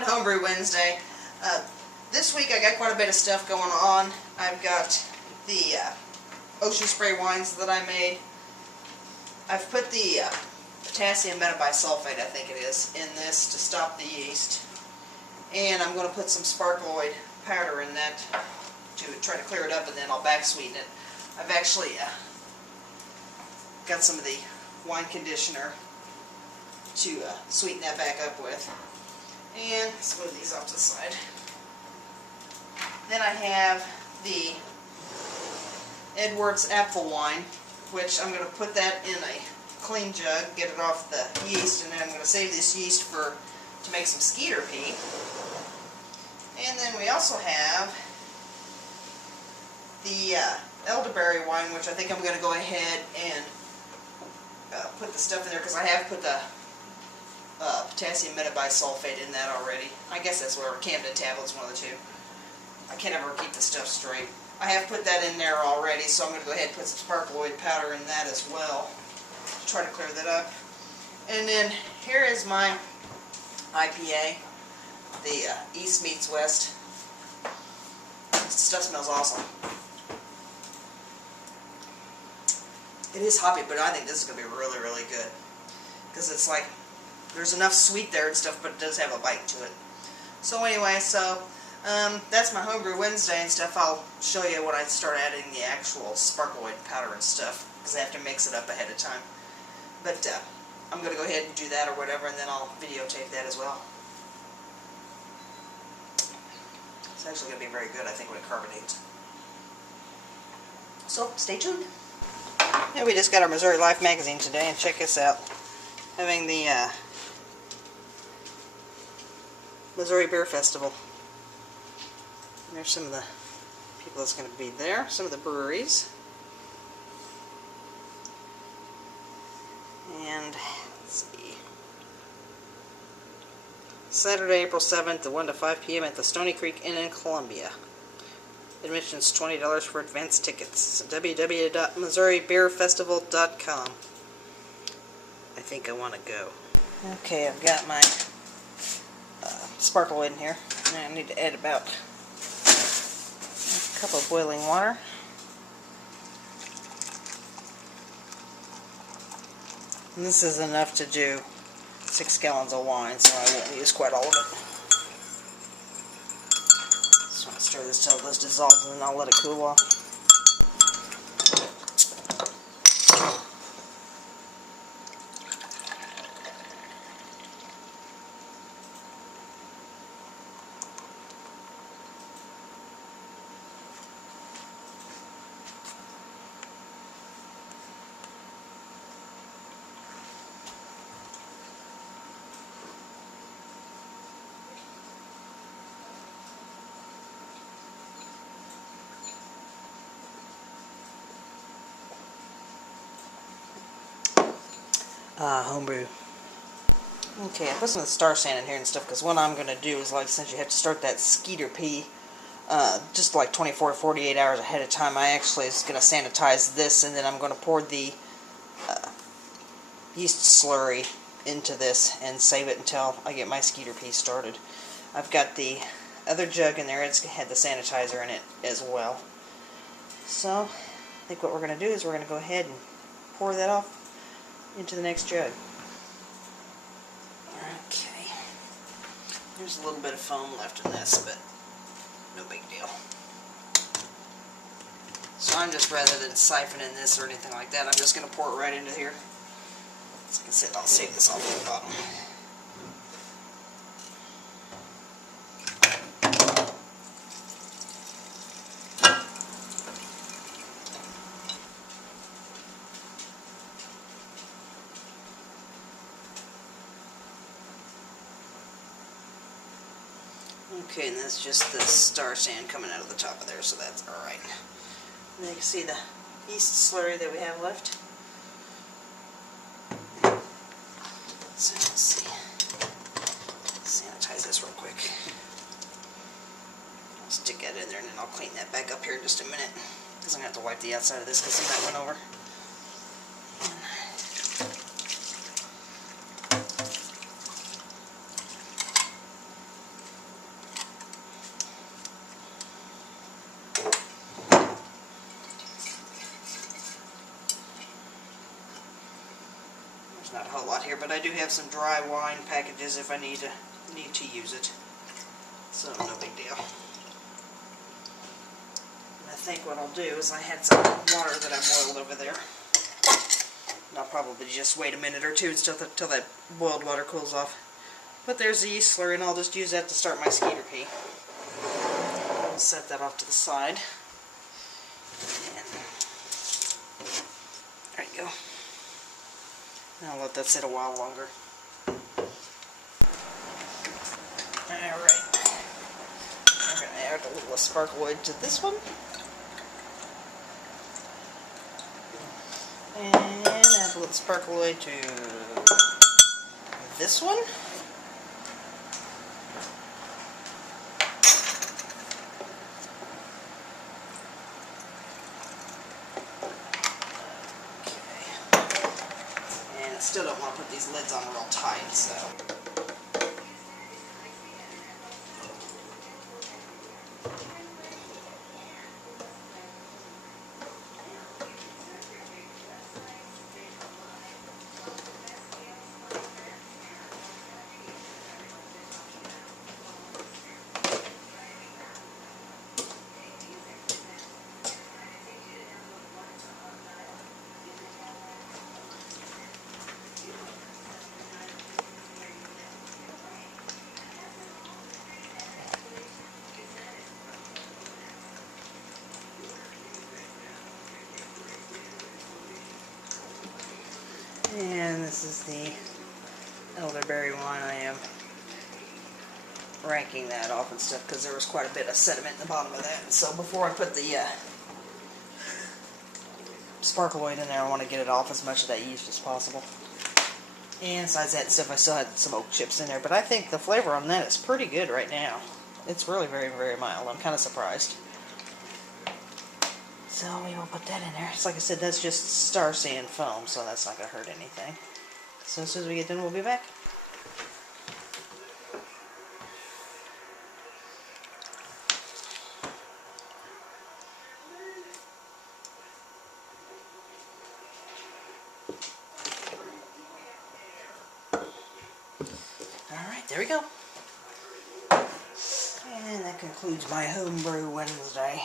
Welcome to Homebrew Wednesday. This week I got quite a bit of stuff going on. I've got the ocean spray wines that I made. I've put the potassium metabisulfate, I think it is, in this to stop the yeast. And I'm going to put some sparkloid powder in that to try to clear it up, and then I'll back sweeten it. I've actually got some of the wine conditioner to sweeten that back up with. And let's move these off to the side. Then I have the Edwards apple wine, which I'm going to put that in a clean jug, get it off the yeast, and then I'm going to save this yeast to make some skeeter pea. And then we also have the elderberry wine, which I think I'm going to go ahead and put the stuff in there, because I have put the potassium metabisulfate in that already. I guess that's whatever, Camden tablets, one of the two. I can't ever keep the stuff straight. I have put that in there already, so I'm going to go ahead and put some sparkloid powder in that as well to try to clear that up. And then here is my IPA, the East Meets West. This stuff smells awesome. It is hoppy, but I think this is going to be really, really good, because it's like there's enough sweet there and stuff, but it does have a bite to it. So anyway, that's my Homebrew Wednesday and stuff. I'll show you when I start adding the actual sparkloid powder and stuff, because I have to mix it up ahead of time. But I'm going to go ahead and do that or whatever, and then I'll videotape that as well. It's actually going to be very good, I think, when it carbonates. So, stay tuned. Yeah, we just got our Missouri Life magazine today, and check this out. Having the Missouri Beer Festival. And there's some of the people that's going to be there, some of the breweries. And, let's see. Saturday, April 7th, at 1 to 5 p.m. at the Stony Creek Inn in Columbia. Admission's $20 for advance tickets. www.missouribeerfestival.com. I think I want to go. Okay, I've got my sparkloid in here. And I need to add about a cup of boiling water. And this is enough to do 6 gallons of wine, so I won't use quite all of it. Just want to stir this till this dissolves, and then I'll let it cool off. Homebrew. Okay, I put some of the star sand in here and stuff, because what I'm going to do is, like, since you have to start that skeeter pea just like 24 to 48 hours ahead of time, I actually is going to sanitize this, and then I'm going to pour the yeast slurry into this and save it until I get my skeeter pea started. I've got the other jug in there. It's had the sanitizer in it as well. So, I think what we're going to do is we're going to go ahead and pour that off into the next jug. Okay. There's a little bit of foam left in this, but no big deal. So I'm just, rather than siphoning this or anything like that, I'm just going to pour it right into here. Like I said, I'll save this off the bottom. Okay, and that's just the star sand coming out of the top of there, so that's alright. And you can see the yeast slurry that we have left. So let's see. Sanitize this real quick. I'll stick that in there, and then I'll clean that back up here in just a minute, because I'm going to have to wipe the outside of this because some of that went over. There's not a whole lot here, but I do have some dry wine packages if I need to use it. So no big deal. And I think what I'll do is I had some water that I boiled over there. And I'll probably just wait a minute or two until that boiled water cools off. But there's the yeast slurry, and I'll just use that to start my skeeter pea. I'll set that off to the side. And there you go. Now I'll let that sit a while longer. Alright. I'm going to add a little sparklewood to this one. And add a little sparklewood to this one. Still don't want to put these lids on real tight, so. And this is the elderberry wine. I am ranking that off and stuff because there was quite a bit of sediment in the bottom of that. So before I put the sparklewood in there, I want to get it off as much of that yeast as possible. And besides that stuff, I still had some oak chips in there. But I think the flavor on that is pretty good right now. It's really very, very mild. I'm kind of surprised. So we will put that in there. So like I said, that's just star sand foam, so that's not going to hurt anything. So as soon as we get done, we'll be back. Alright, there we go. And that concludes my homebrew Wednesday.